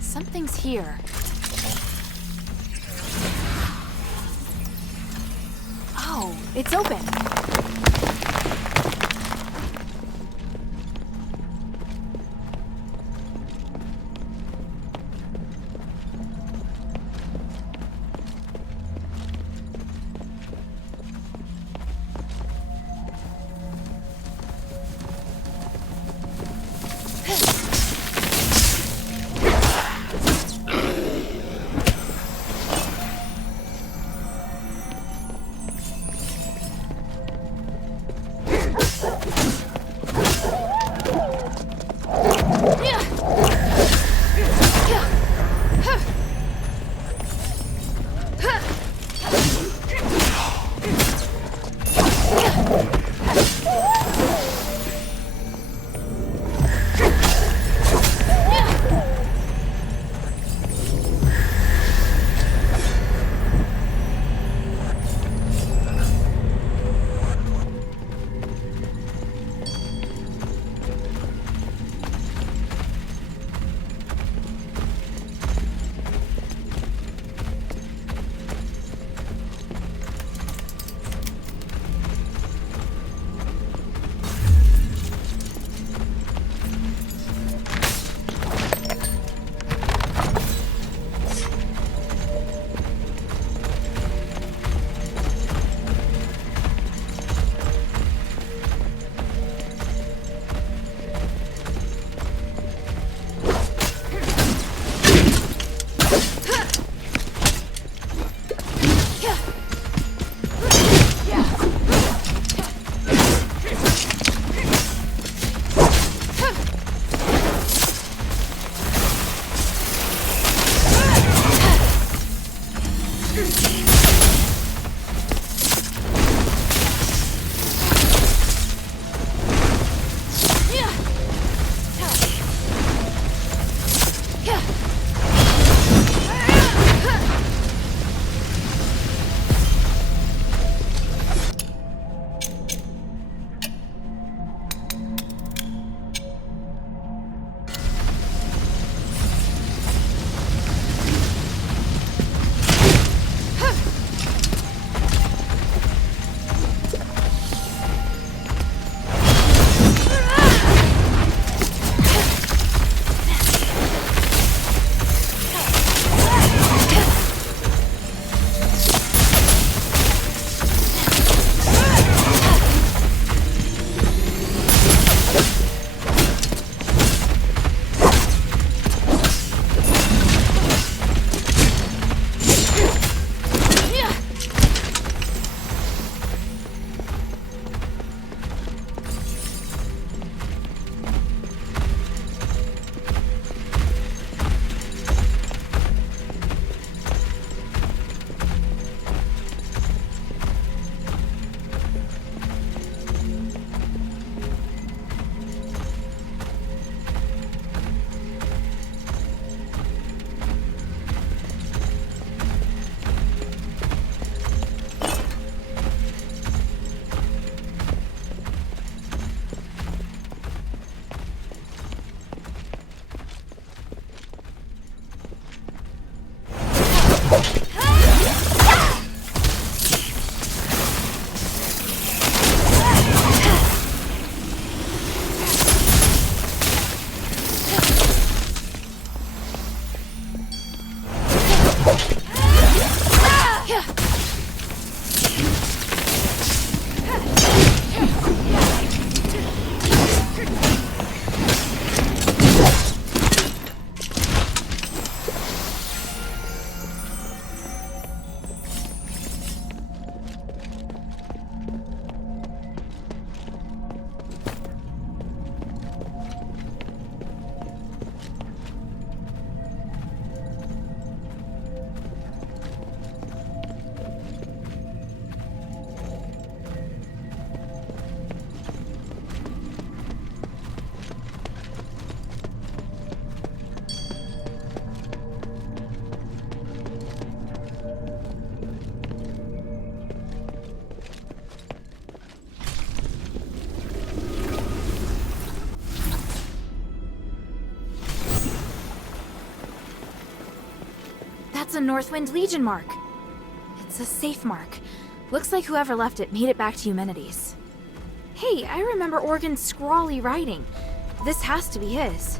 Something's here. Oh, it's open. That's a Northwind Legion mark. It's a safe mark. Looks like whoever left it made it back to Eumenides. Hey, I remember Organ's scrawly writing. This has to be his.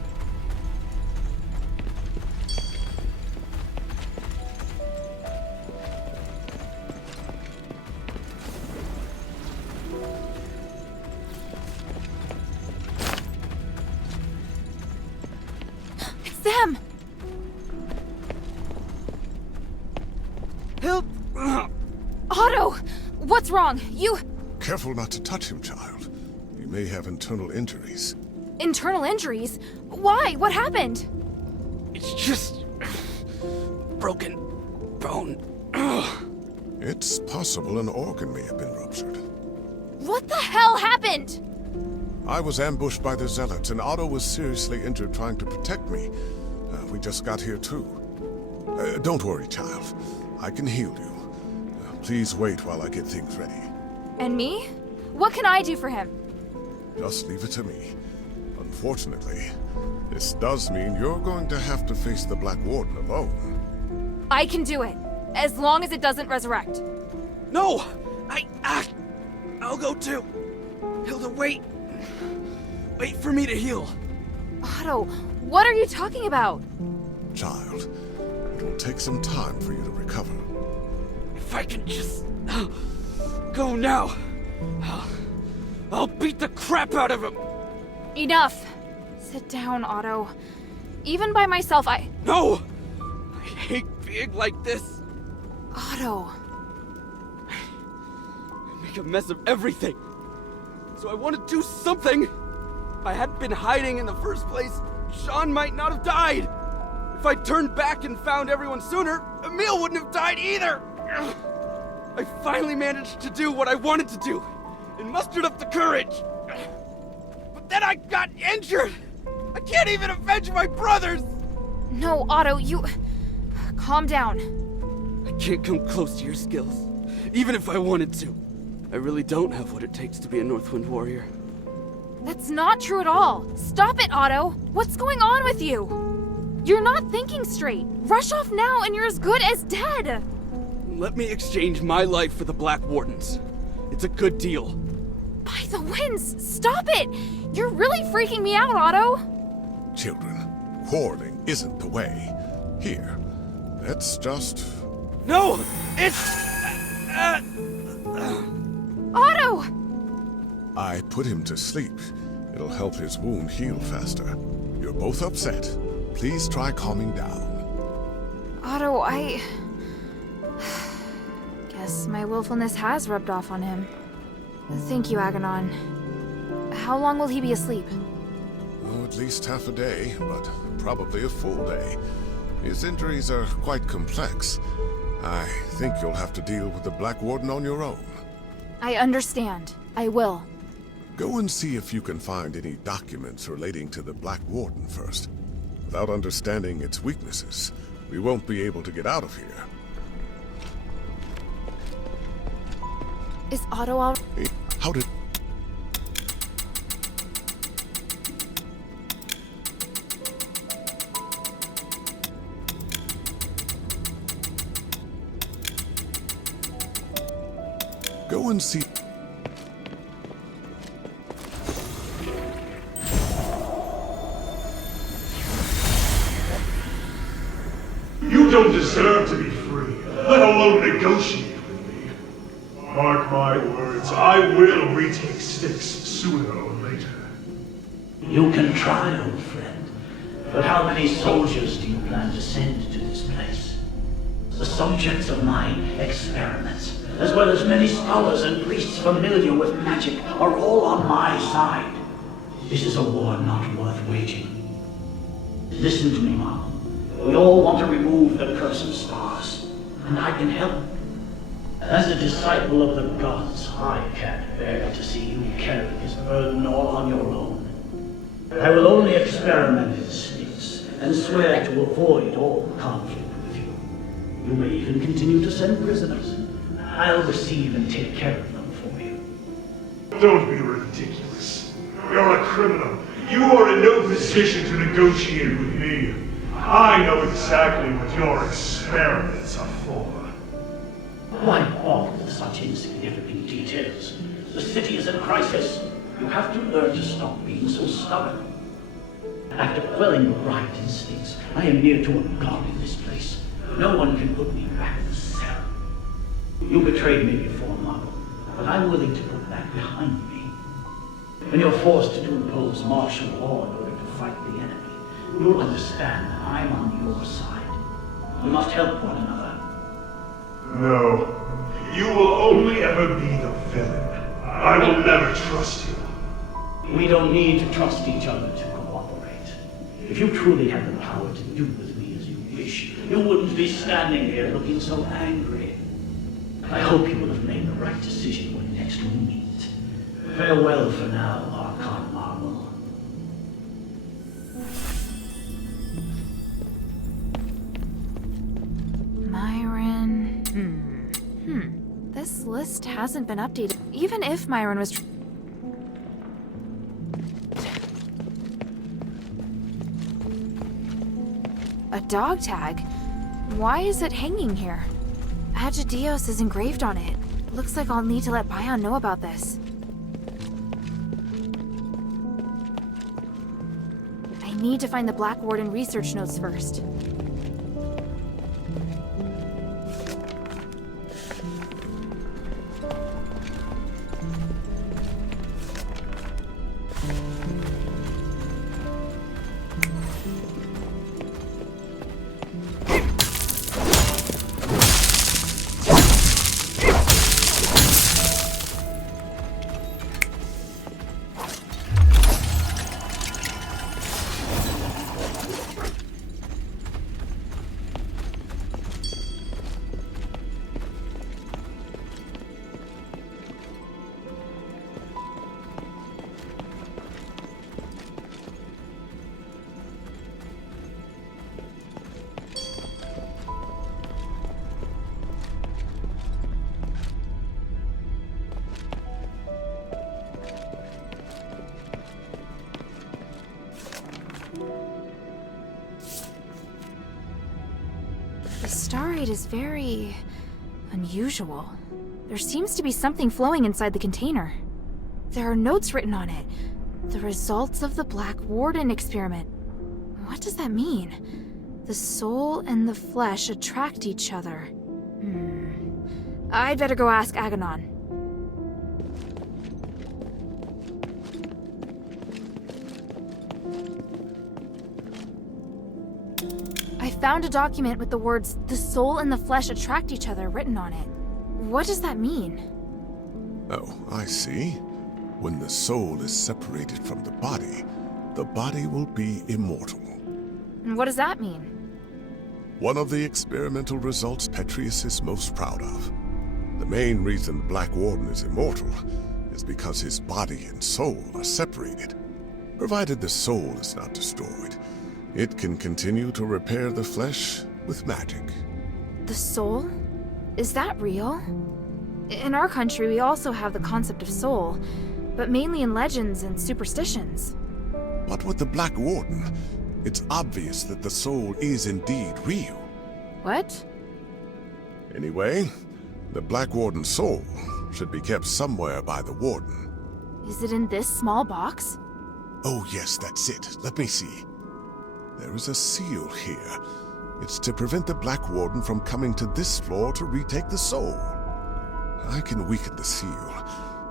It's them! Help! Otto! What's wrong? You... Careful not to touch him, child. He may have internal injuries. Internal injuries? Why? What happened? It's just... broken bone. It's possible an organ may have been ruptured. What the hell happened? I was ambushed by the Zealots, and Otto was seriously injured trying to protect me. We just got here too. Don't worry, child. I can heal you. Please wait while I get things ready. And me? What can I do for him? Just leave it to me. Unfortunately, this does mean you're going to have to face the Black Warden alone. I can do it, as long as it doesn't resurrect. No! I'll go too. Hilda, wait. Wait for me to heal. Otto, what are you talking about? Child, it'll take some time for you to recover. If I can just... go now. I'll beat the crap out of him! Enough! Sit down, Otto. Even by myself, No! I hate being like this. Otto... I make a mess of everything. So I want to do something. If I hadn't been hiding in the first place, Sean might not have died. If I'd turned back and found everyone sooner, Emil wouldn't have died either. I finally managed to do what I wanted to do, and mustered up the courage. But then I got injured. I can't even avenge my brothers. No, Otto, you... Calm down. I can't come close to your skills, even if I wanted to. I really don't have what it takes to be a Northwind warrior. That's not true at all. Stop it, Otto. What's going on with you? You're not thinking straight. Rush off now and you're as good as dead. Let me exchange my life for the Black Warden's. It's a good deal. By the winds, stop it! You're really freaking me out, Otto. Children, quarreling isn't the way. Here, let's just... No! It's... Otto! I put him to sleep. It'll help his wound heal faster. You're both upset. Please try calming down. Otto, I... Guess my willfulness has rubbed off on him. Thank you, Aganon. How long will he be asleep? Oh, at least half a day, but probably a full day. His injuries are quite complex. I think you'll have to deal with the Black Warden on your own. I understand. I will. Go and see if you can find any documents relating to the Black Warden first. Without understanding its weaknesses, we won't be able to get out of here. Is Otto all... How did... go and see... You don't deserve to be free, let alone negotiate with me. Mark my words, I will retake Stix sooner or later. You can try, old friend. But how many soldiers do you plan to send to this place? The subjects of my experiments, as well as many scholars and priests familiar with magic, are all on my side. This is a war not worth waging. Listen to me, Mom. We all want to remove the curse of stars, and I can help. As a disciple of the gods, I can't bear to see you carry this burden all on your own. I will only experiment in Stix, and swear to avoid all conflict with you. You may even continue to send prisoners. I'll receive and take care of them for you. Don't be ridiculous. You're a criminal. You are in no position to negotiate with me. I know exactly what your experiments are for. Why bother with such insignificant details? The city is in crisis. You have to learn to stop being so stubborn. After quelling the riot in Stix, I am near to a god in this place. No one can put me back in the cell. You betrayed me before, Margot, but I'm willing to put that behind me. When you're forced to impose martial law in order to fight the enemy, you'll understand that I'm on your side. We must help one another. No. You will only ever be the villain. I will never trust you. We don't need to trust each other to cooperate. If you truly had the power to do with me as you wish, you wouldn't be standing here looking so angry. I hope you will have made the right decision when next we meet. Farewell for now, Archon Marvel. Myron... This list hasn't been updated. Even if Myron was... A dog tag? Why is it hanging here? Agidios is engraved on it. Looks like I'll need to let Bion know about this. I need to find the Black Warden research notes first. The starite is very... unusual. There seems to be something flowing inside the container. There are notes written on it. The results of the Black Warden experiment. What does that mean? The soul and the flesh attract each other. I'd better go ask Aganon. I found a document with the words, "The soul and the flesh attract each other," written on it. What does that mean? Oh, I see. When the soul is separated from the body will be immortal. And what does that mean? One of the experimental results Petrius is most proud of. The main reason the Black Warden is immortal is because his body and soul are separated. Provided the soul is not destroyed, it can continue to repair the flesh with magic. The soul? Is that real? In our country, we also have the concept of soul, but mainly in legends and superstitions. But with the Black Warden, it's obvious that the soul is indeed real. What? Anyway, the Black Warden's soul should be kept somewhere by the warden. Is it in this small box? Oh yes, that's it. Let me see. There is a seal here. It's to prevent the Black Warden from coming to this floor to retake the soul. I can weaken the seal.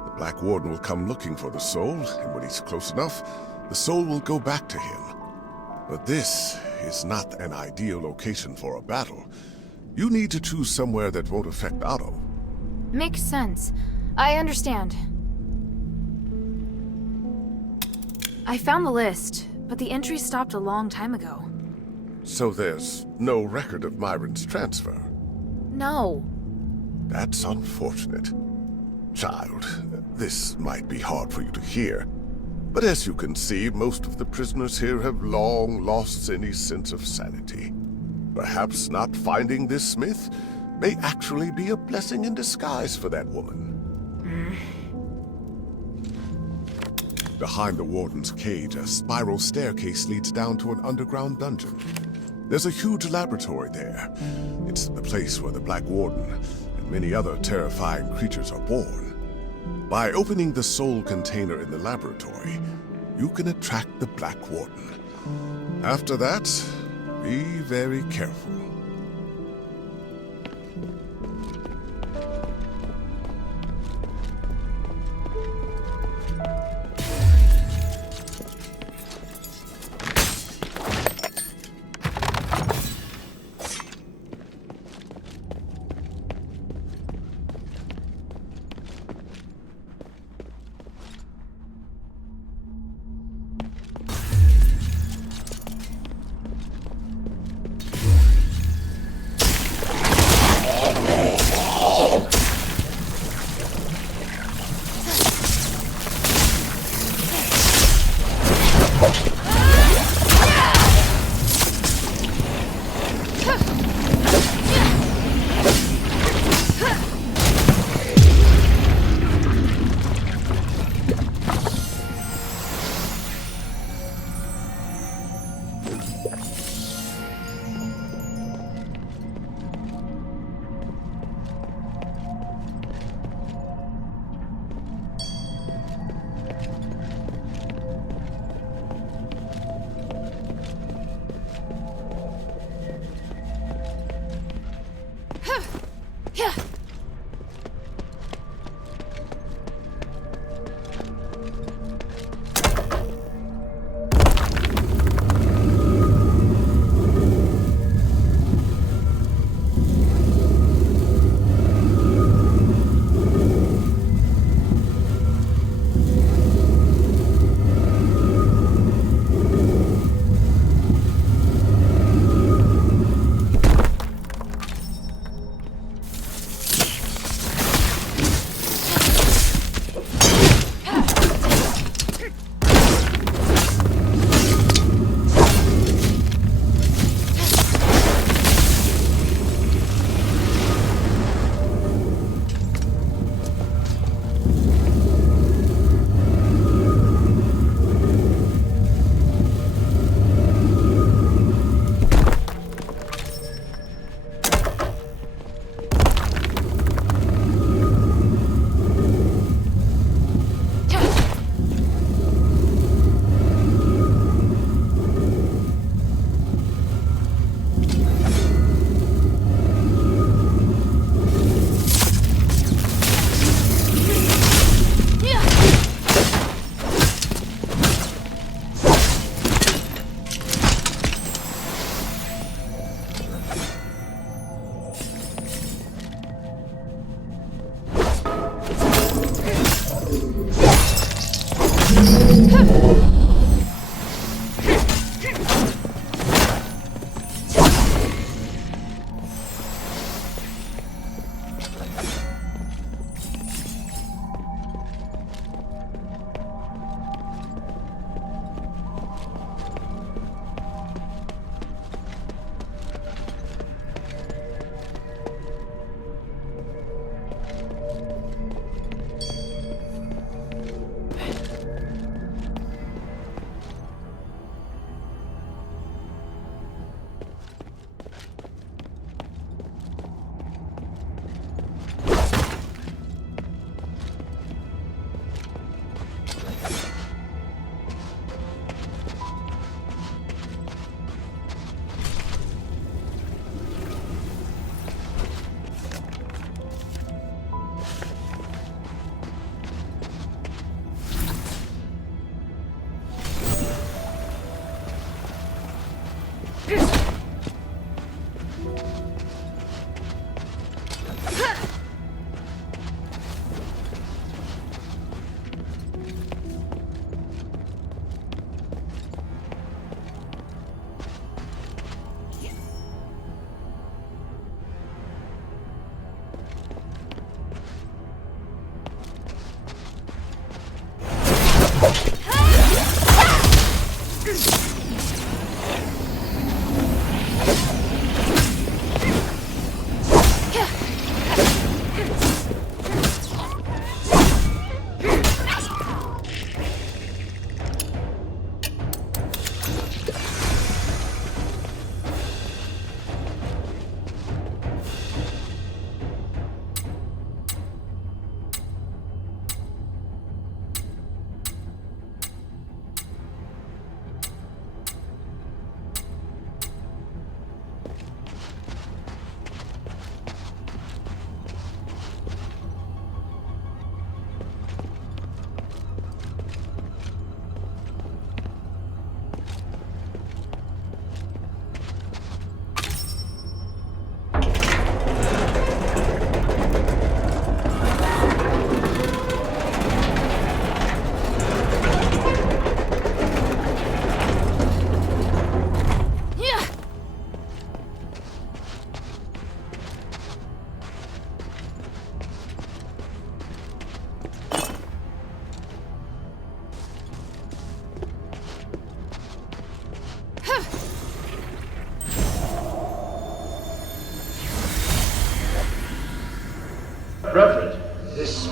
The Black Warden will come looking for the soul, and when he's close enough, the soul will go back to him. But this is not an ideal location for a battle. You need to choose somewhere that won't affect Otto. Makes sense. I understand. I found the list, but the entry stopped a long time ago. So there's no record of Myron's transfer? No. That's unfortunate. Child, this might be hard for you to hear, but as you can see, most of the prisoners here have long lost any sense of sanity. Perhaps not finding this smith may actually be a blessing in disguise for that woman. Behind the warden's cage, a spiral staircase leads down to an underground dungeon. There's a huge laboratory there. It's the place where the Black Warden and many other terrifying creatures are born. By opening the soul container in the laboratory, you can attract the Black Warden. After that, be very careful.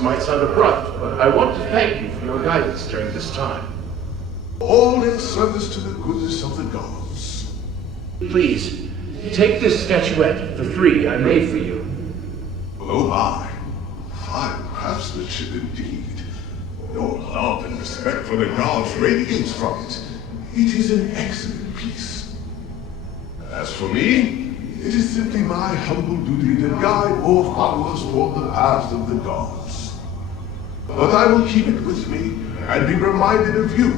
might sound abrupt, but I want to thank you for your guidance during this time. All in service to the goodness of the gods. Please, take this statuette for free I made for you. Oh my, fine craftsmanship indeed. Your love and respect for the gods radiates from it. It is an excellent piece. As for me, it is simply my humble duty to guide more followers toward the paths of the gods. But I will keep it with me and be reminded of you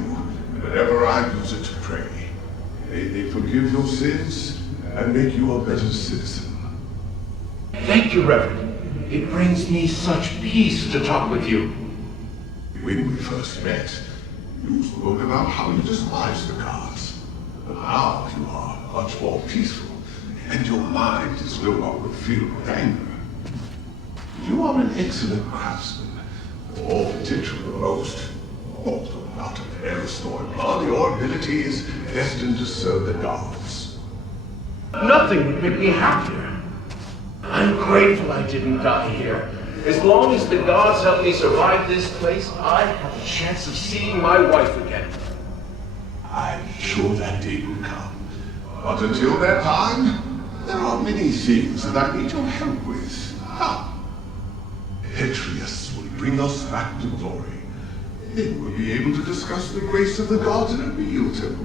whenever I use it to pray. May they forgive your sins and make you a better citizen. Thank you, Reverend. It brings me such peace to talk with you. When we first met, you spoke about how you despised the gods. But now you are much more peaceful, and your mind is no longer filled with anger. You are an excellent craftsman, all potential to boast. Although not of Aristotle blood, your ability is destined to serve the gods. Nothing would make me happier. I'm grateful I didn't die here. As long as the gods help me survive this place, I have a chance of seeing my wife again. I'm sure that day will come. But until that time, there are many things that I need your help with. Atreus will bring us back to glory. Then we'll be able to discuss the grace of the gods in a real temple.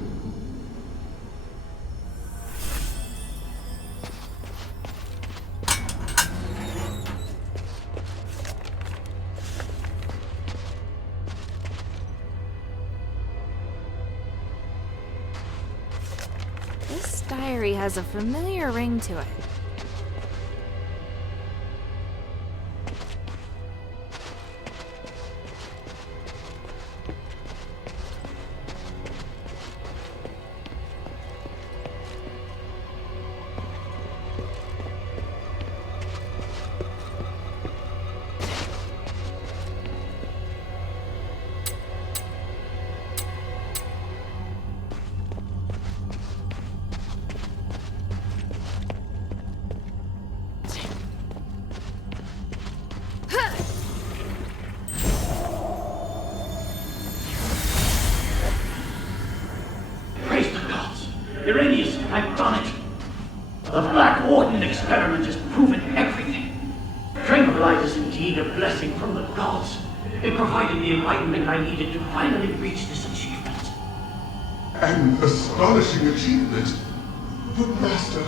This diary has a familiar ring to it. Irinius, I've done it. The Black Warden experiment has proven everything. Tranquilite is indeed a blessing from the gods. It provided the enlightenment I needed to finally reach this achievement. An astonishing achievement. But Master,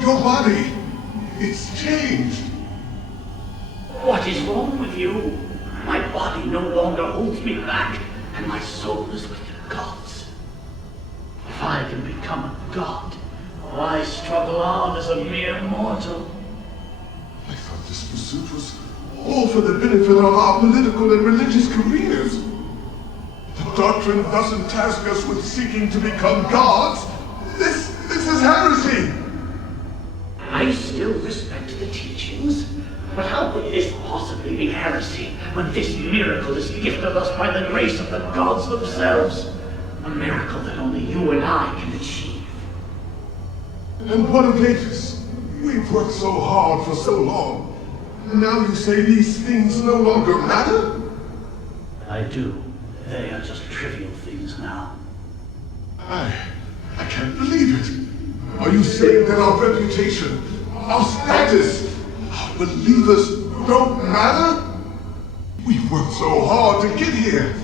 your body, it's changed. What is wrong with you? My body no longer holds me back, and my soul is with the gods. If I can become a god, why struggle on as a mere mortal? I thought this pursuit was all for the benefit of our political and religious careers. The doctrine doesn't task us with seeking to become gods. This is heresy. I still respect the teachings, but how could this possibly be heresy when this miracle is gifted us by the grace of the gods themselves? A miracle that only you and I can achieve. And what of Avis? We've worked so hard for so long. Now you say these things no longer matter? I do. They are just trivial things now. I can't believe it. Are you saying that our reputation, our status, our believers don't matter? We've worked so hard to get here.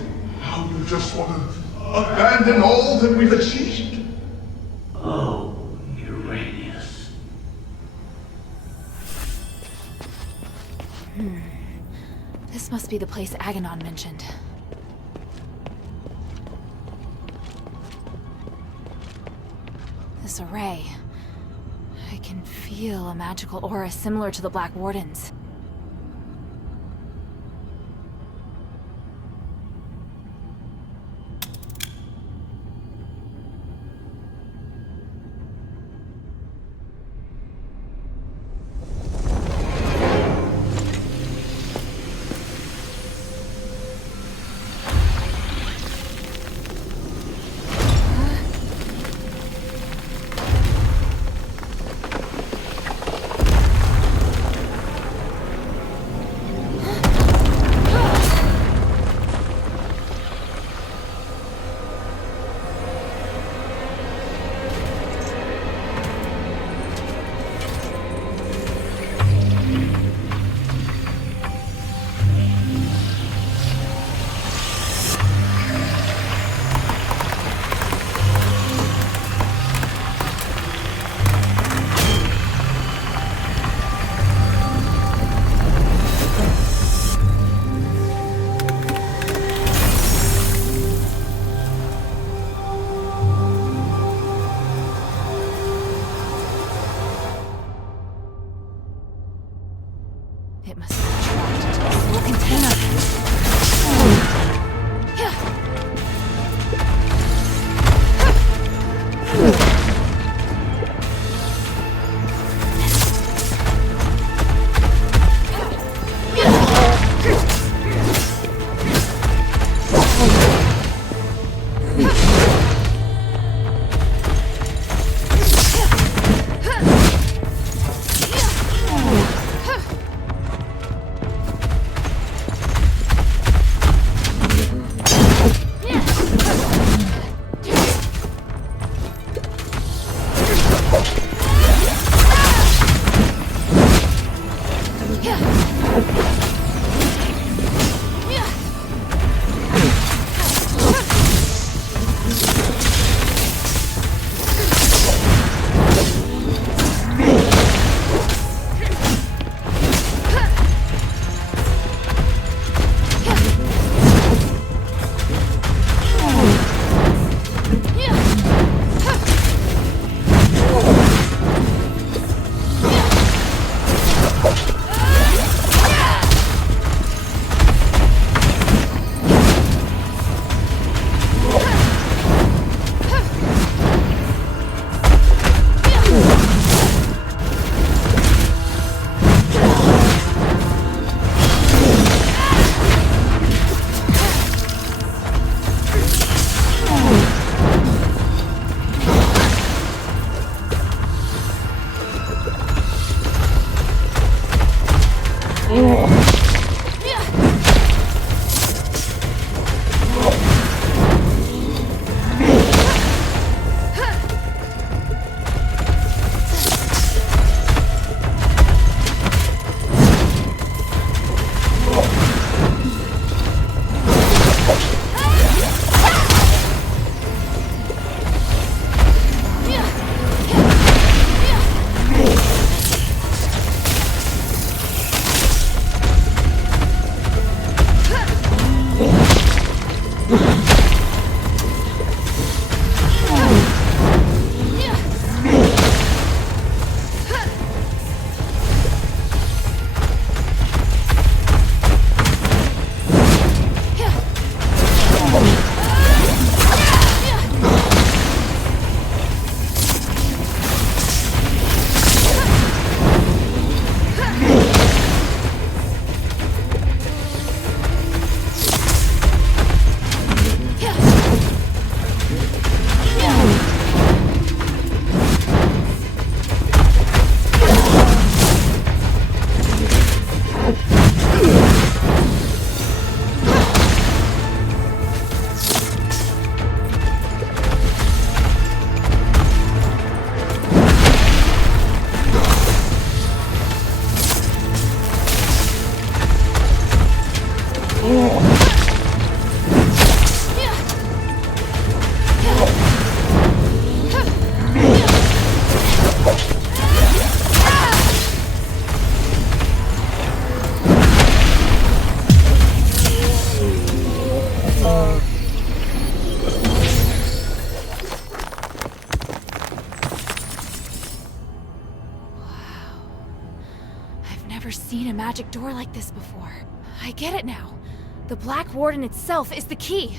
Now you just want to abandon all that we've achieved? Oh, Irinius. This must be the place Aganon mentioned. This array. I can feel a magical aura similar to the Black Warden's. Magic door like this before. I get it now. The Black Warden itself is the key.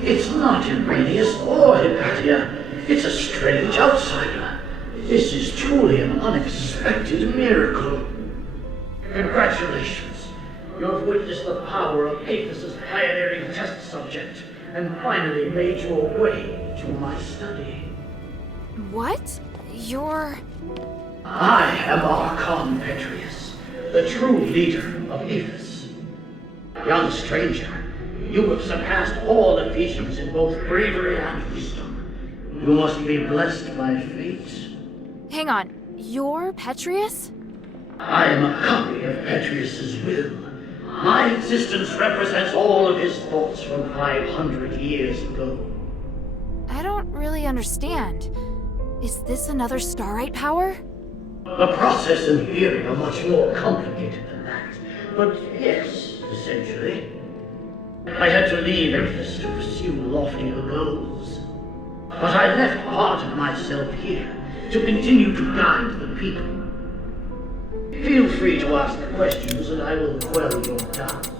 It's not Irinius or Hypatia. It's a strange outsider. This is truly an unexpected miracle. Congratulations. You have witnessed the power of Aethys' pioneering test subject, and finally made your way to my study. What? You're... I am Archon Petrius, the true leader of Aethys. Young stranger, you have surpassed all Ephesians in both bravery and wisdom. You must be blessed by fate. Hang on, you're Petrius? I am a copy of Petrius's will. My existence represents all of his thoughts from 500 years ago. I don't really understand. Is this another Starite power? The process and theory are much more complicated than that. But yes, essentially. I had to leave Aethys to pursue loftier goals. But I left part of myself here, to continue to guide the people. Feel free to ask questions and I will quell your doubts.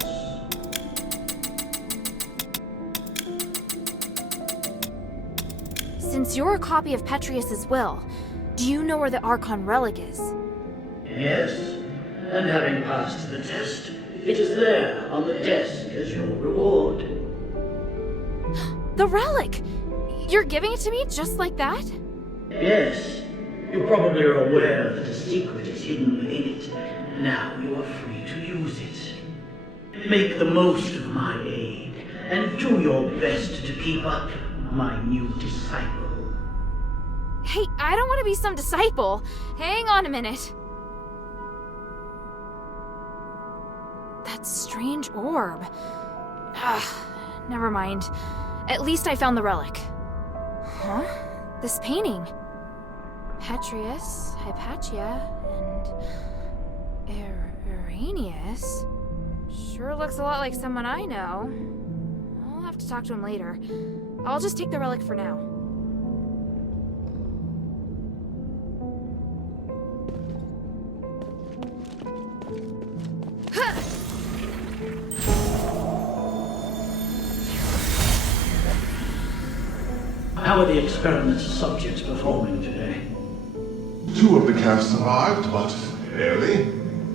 Since you're a copy of Petrius's will, do you know where the Archon relic is? Yes, and having passed the test, it is there on the desk as your reward. The relic! You're giving it to me just like that? Yes, you probably are aware that a secret is hidden within it. Now you are free to use it. Make the most of my aid, and do your best to keep up my new disciple. Hey, I don't want to be some disciple. Hang on a minute. That strange orb. Never mind. At least I found the relic. Huh? This painting. Petrius, Hypatia, and Irinius. Sure looks a lot like someone I know. I'll have to talk to him later. I'll just take the relic for now. How are the experiment's subjects performing today? 2 of the calves survived, but barely.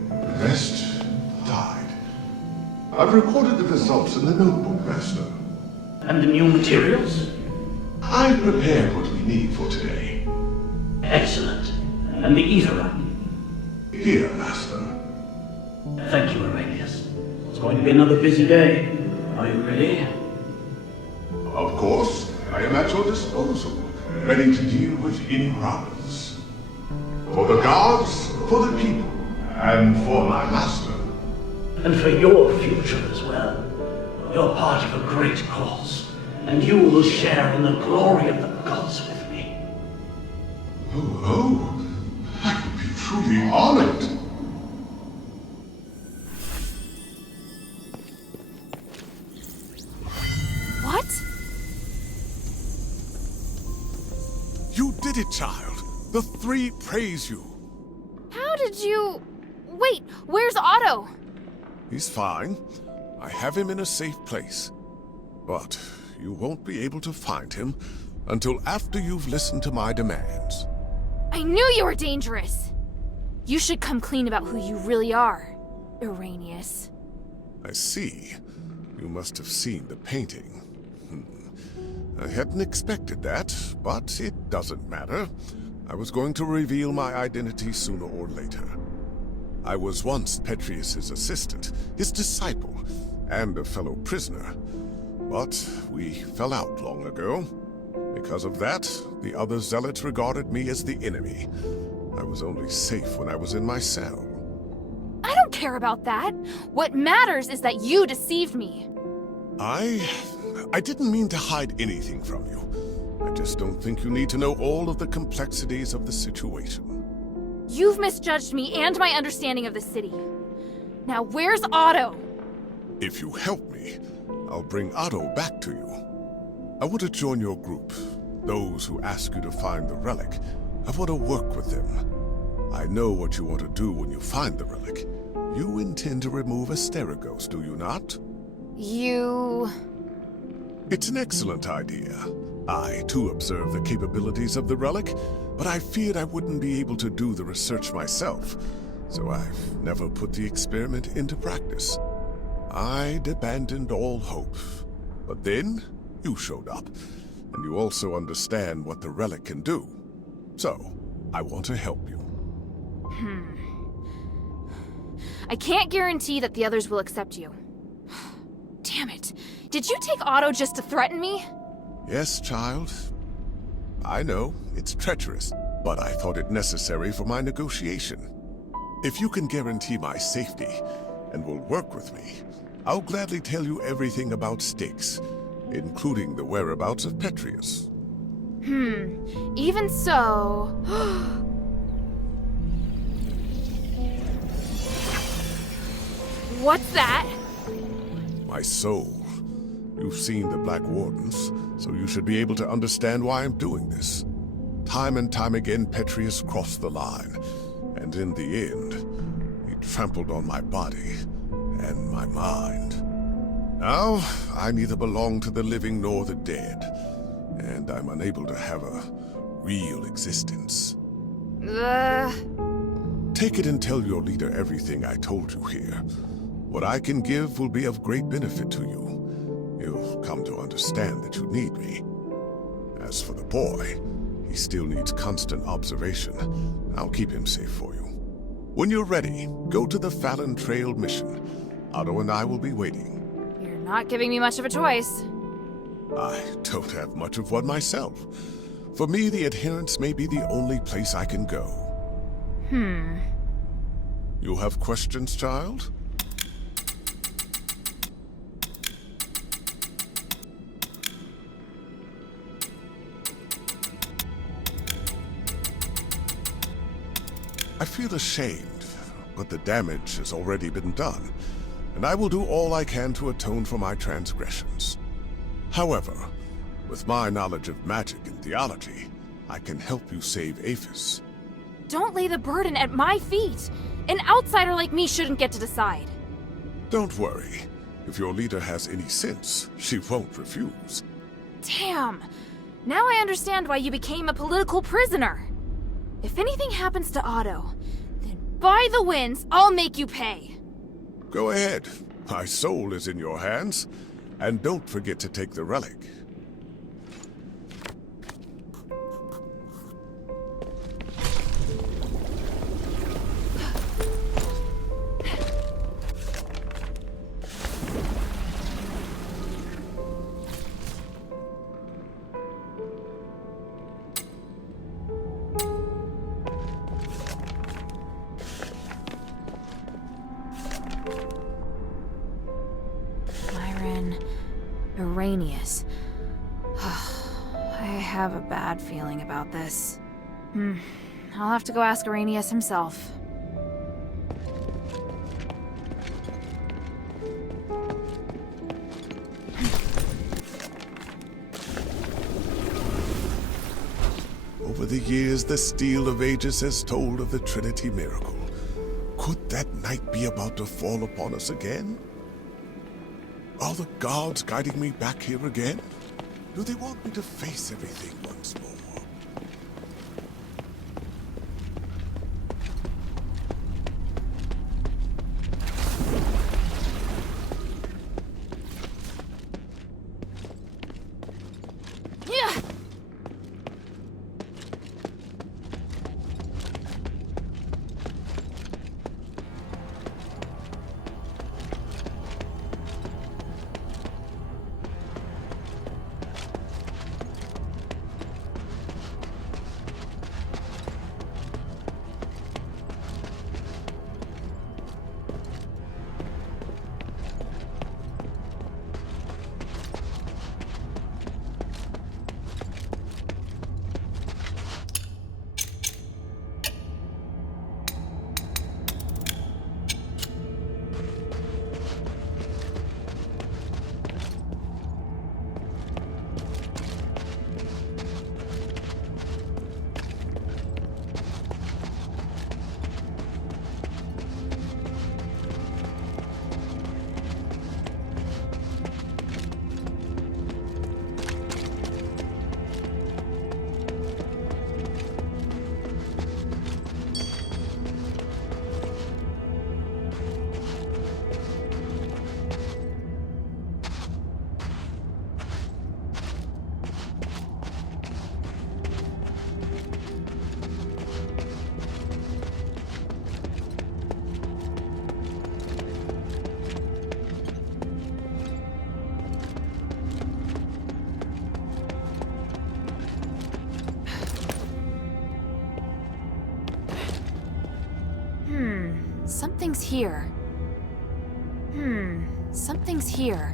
The rest died. I've recorded the results in the notebook, Master. And the new materials? I've prepared what we need for today. Excellent. And the etherite? Here, Master. Thank you, Irinius. It's going to be another busy day. Are you ready? Of course, I am at your disposal, ready to deal with any problems. For the gods, for the people, and for my master. And for your future as well. You're part of a great cause, and you will share in the glory of the gods with me. Oh, I would be truly honored. What? You did it, child. The 3 praise you. How did you... Wait, where's Otto? He's fine. I have him in a safe place. But you won't be able to find him until after you've listened to my demands. I knew you were dangerous! You should come clean about who you really are, Irinius. I see. You must have seen the painting. I hadn't expected that, but it doesn't matter. I was going to reveal my identity sooner or later. I was once Petrius's assistant, his disciple, and a fellow prisoner. But we fell out long ago. Because of that, the other zealots regarded me as the enemy. I was only safe when I was in my cell. I don't care about that. What matters is that you deceived me. I didn't mean to hide anything from you. I just don't think you need to know all of the complexities of the situation. You've misjudged me and my understanding of the city. Now where's Otto? If you help me, I'll bring Otto back to you. I want to join your group. Those who ask you to find the relic. I want to work with them. I know what you want to do when you find the relic. You intend to remove Asterigos, do you not? You... It's an excellent idea. I, too, observe the capabilities of the relic, but I feared I wouldn't be able to do the research myself, so I've never put the experiment into practice. I'd abandoned all hope. But then, you showed up, and you also understand what the relic can do. So, I want to help you. I can't guarantee that the others will accept you. Damn it. Did you take Otto just to threaten me? Yes, child. I know, it's treacherous, but I thought it necessary for my negotiation. If you can guarantee my safety, and will work with me, I'll gladly tell you everything about Stикс, including the whereabouts of Petrius. Even so... What's that? My soul. You've seen the Black Wardens, so you should be able to understand why I'm doing this. Time and time again, Petrius crossed the line. And in the end, he trampled on my body and my mind. Now, I neither belong to the living nor the dead, and I'm unable to have a real existence. Take it and tell your leader everything I told you here. What I can give will be of great benefit to you. You'll come to understand that you need me. As for the boy, he still needs constant observation. I'll keep him safe for you. When you're ready, go to the Fallon Trail mission. Otto and I will be waiting. You're not giving me much of a choice. I don't have much of one myself. For me, the Adherents may be the only place I can go. You have questions, child? I feel ashamed, but the damage has already been done, and I will do all I can to atone for my transgressions. However, with my knowledge of magic and theology, I can help you save Aphis. Don't lay the burden at my feet. An outsider like me shouldn't get to decide. Don't worry. If your leader has any sense, she won't refuse. Damn! Now I understand why you became a political prisoner. If anything happens to Otto, then by the winds, I'll make you pay. Go ahead. My soul is in your hands. And don't forget to take the relic. Irinius. I have a bad feeling about this. I'll have to go ask Irinius himself. Over the years, the Steel of Ages has told of the Trinity miracle. Could that night be about to fall upon us again? Are the gods guiding me back here again? Do they want me to face everything once more? Something's here. Something's here.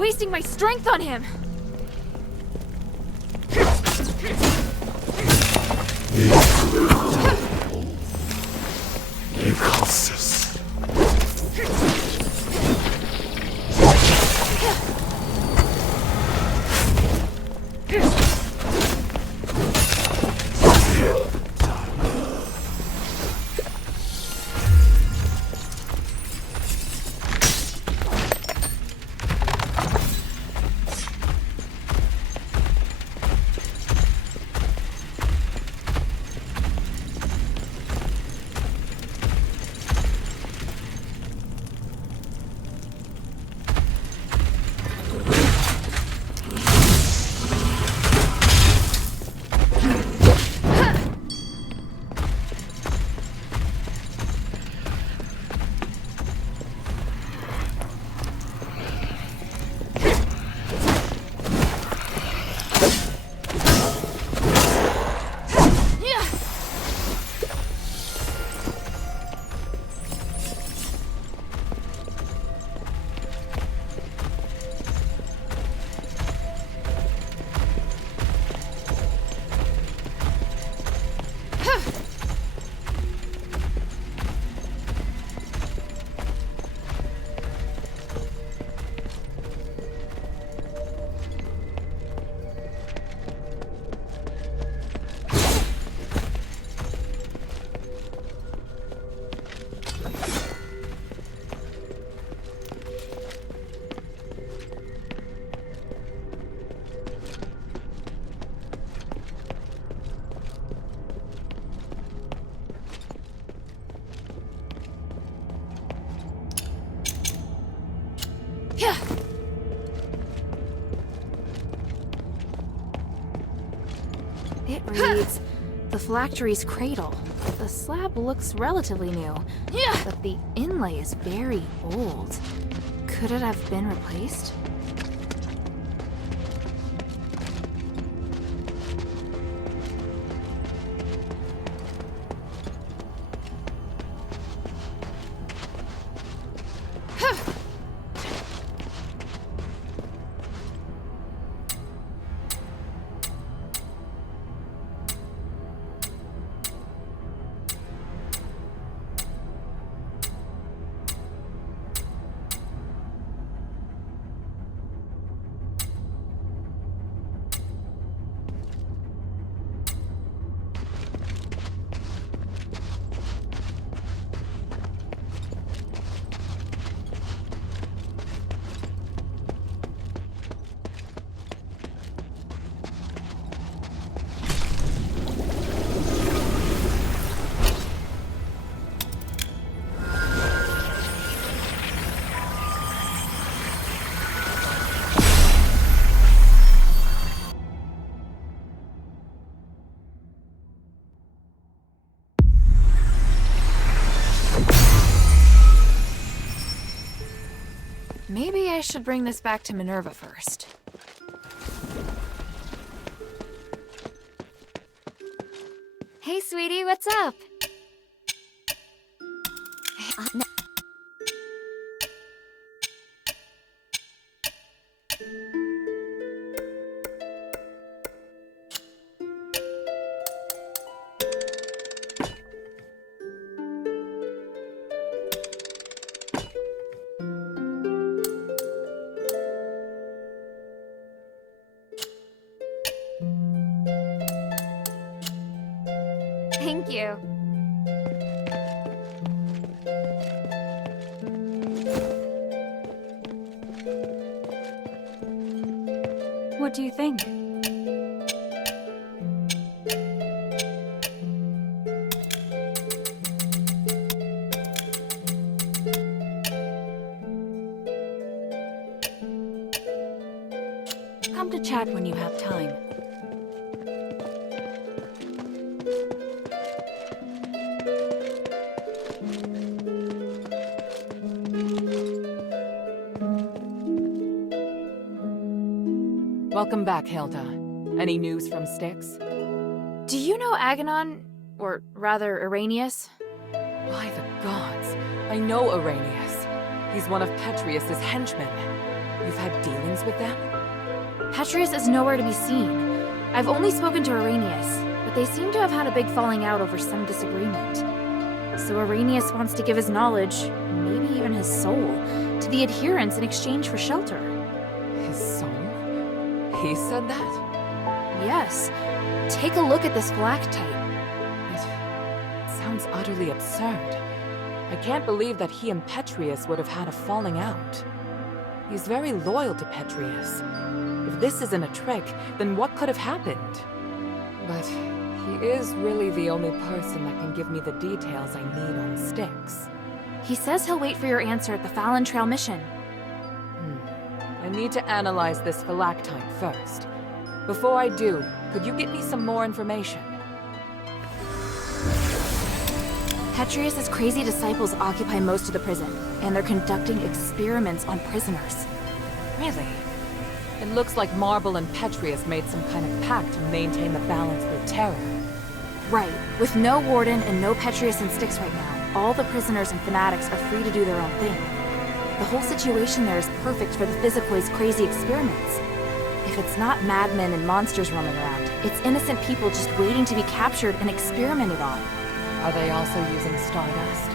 wasting my strength on him! It reads, the phylactery's cradle. The slab looks relatively new, but the inlay is very old. Could it have been replaced? Maybe I should bring this back to Minerva first. Hey, sweetie, what's up? Thank you. What do you think? Come to chat when you have time. Welcome back, Hilda. Any news from Stix? Do you know Aganon, or rather Iranius? By the gods, I know Arrhenius. He's one of Petrius's henchmen. You've had dealings with them? Petrius is nowhere to be seen. I've only spoken to Arrhenius, but they seem to have had a big falling out over some disagreement. So Arrhenius wants to give his knowledge, maybe even his soul, to the adherents in exchange for shelter. His soul? He said that? Yes. Take a look at this stalactite. It sounds utterly absurd. I can't believe that he and Petrius would have had a falling out. He's very loyal to Petrius. If this isn't a trick, then what could have happened? But he is really the only person that can give me the details I need on Stix. He says he'll wait for your answer at the Fallon Trail mission. I need to analyze this phylactite first. Before I do, could you get me some more information? Petrius's crazy disciples occupy most of the prison, and they're conducting experiments on prisoners. Really? It looks like Marble and Petrius made some kind of pact to maintain the balance through terror. Right. With no warden and no Petrius and Stix right now, all the prisoners and fanatics are free to do their own thing. The whole situation there is perfect for the Physicoid's crazy experiments. If it's not madmen and monsters roaming around, it's innocent people just waiting to be captured and experimented on. Are they also using stardust?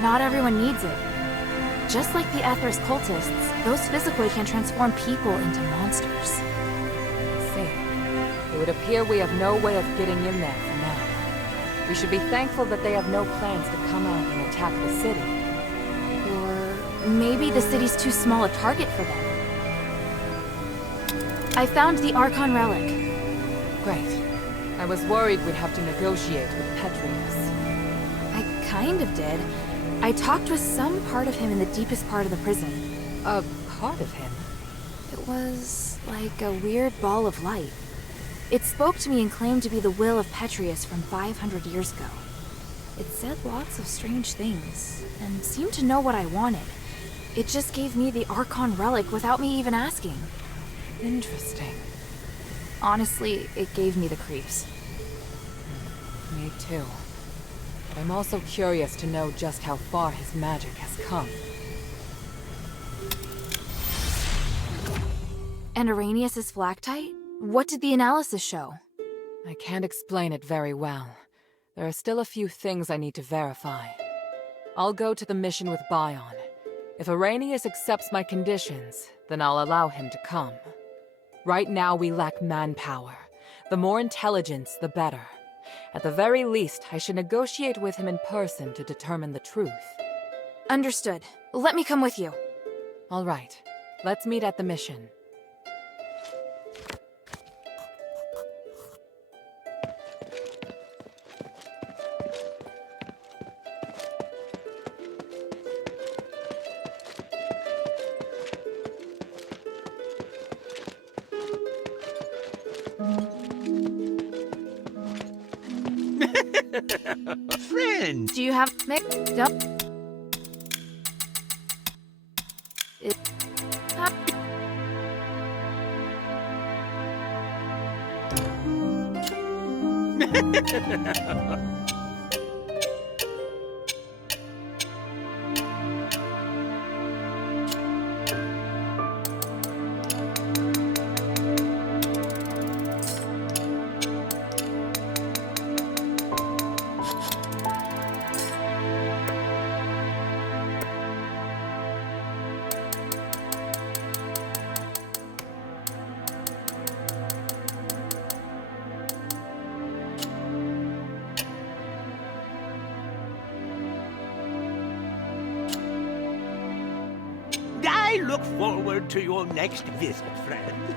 Not everyone needs it. Just like the Ethris cultists, those Physicoid can transform people into monsters. See. It would appear we have no way of getting in there for now. We should be thankful that they have no plans to come out and attack the city. Or maybe the city's too small a target for them. I found the Archon relic. Great. I was worried we'd have to negotiate with Petrius. I kind of did. I talked with some part of him in the deepest part of the prison. A part of him? It was like a weird ball of light. It spoke to me and claimed to be the will of Petrius from 500 years ago. It said lots of strange things, and seemed to know what I wanted. It just gave me the Archon relic without me even asking. Interesting. Honestly, it gave me the creeps. Me too. But I'm also curious to know just how far his magic has come. And Arrhenius' phylactite? What did the analysis show? I can't explain it very well. There are still a few things I need to verify. I'll go to the mission with Bion. If Arrhenius accepts my conditions, then I'll allow him to come. Right now we lack manpower. The more intelligence, the better. At the very least, I should negotiate with him in person to determine the truth. Understood. Let me come with you. All right. Let's meet at the mission. Friend! Do you have mixed up? I look forward to your next visit, friend.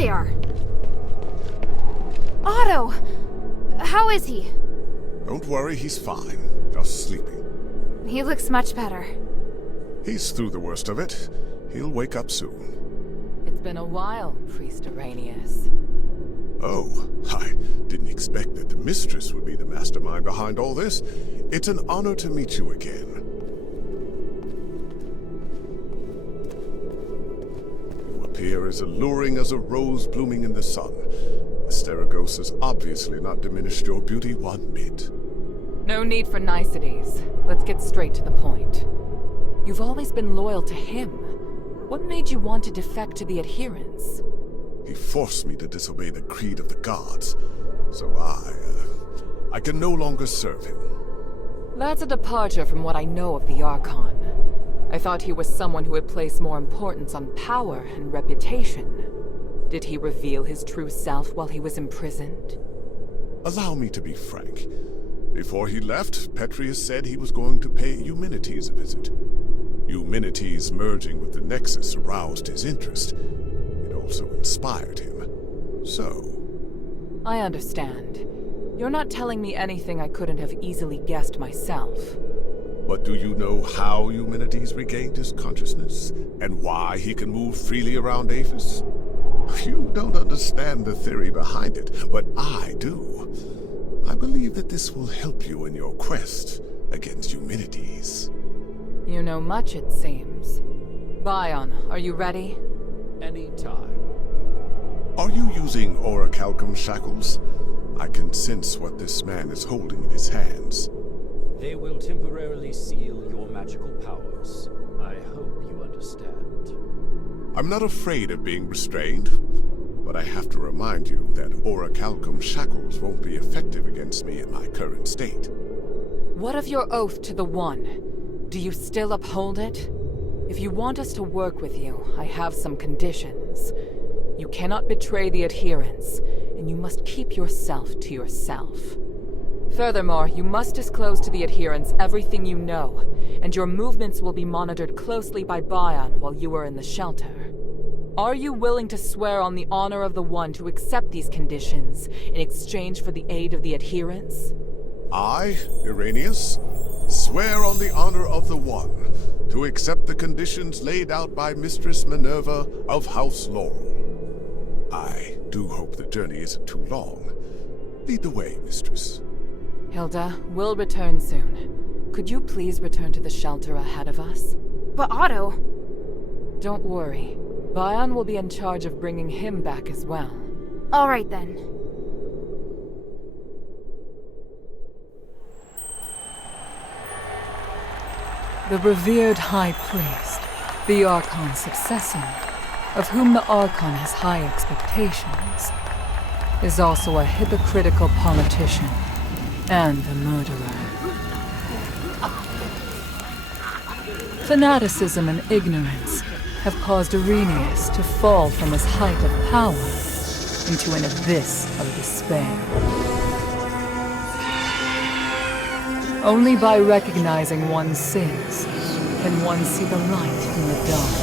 they are. Otto! How is he? Don't worry, he's fine. Just sleeping. He looks much better. He's through the worst of it. He'll wake up soon. It's been a while, Priest Irinius. Oh, I didn't expect that the mistress would be the mastermind behind all this. It's an honor to meet you again. You appear as alluring as a rose blooming in the sun. Asterigos has obviously not diminished your beauty one bit. No need for niceties. Let's get straight to the point. You've always been loyal to him. What made you want to defect to the adherents? He forced me to disobey the creed of the gods, so I can no longer serve him. That's a departure from what I know of the Archon. I thought he was someone who would place more importance on power and reputation. Did he reveal his true self while he was imprisoned? Allow me to be frank. Before he left, Petrius said he was going to pay Eumenides a visit. Eumenides merging with the Nexus aroused his interest. It also inspired him. So... I understand. You're not telling me anything I couldn't have easily guessed myself. But do you know how Eumenides regained his consciousness? And why he can move freely around Aphis? You don't understand the theory behind it, but I do. I believe that this will help you in your quest against Eumenides. You know much, it seems. Bion, are you ready? Anytime. Are you using orichalcum shackles? I can sense what this man is holding in his hands. They will temporarily seal your magical powers. I hope you understand. I'm not afraid of being restrained, but I have to remind you that orichalcum shackles won't be effective against me in my current state. What of your oath to the One? Do you still uphold it? If you want us to work with you, I have some conditions. You cannot betray the adherents, and you must keep yourself to yourself. Furthermore, you must disclose to the adherents everything you know, and your movements will be monitored closely by Bion while you are in the shelter. Are you willing to swear on the honor of the One to accept these conditions in exchange for the aid of the adherents? I, Irenaeus, swear on the honor of the One to accept the conditions laid out by Mistress Minerva of House Laurel. I do hope the journey isn't too long. Lead the way, Mistress. Hilda, we'll return soon. Could you please return to the shelter ahead of us? But Otto... Don't worry. Bion will be in charge of bringing him back as well. All right then. The revered High Priest, the Archon's successor, of whom the Archon has high expectations, is also a hypocritical politician and a murderer. Fanaticism and ignorance have caused Irenaeus to fall from his height of power into an abyss of despair. Only by recognizing one's sins can one see the light in the dark.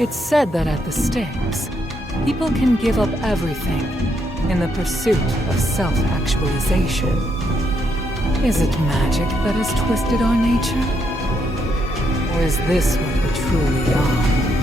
It's said that at the Stix, people can give up everything in the pursuit of self-actualization. Is it magic that has twisted our nature? Or is this what we truly are?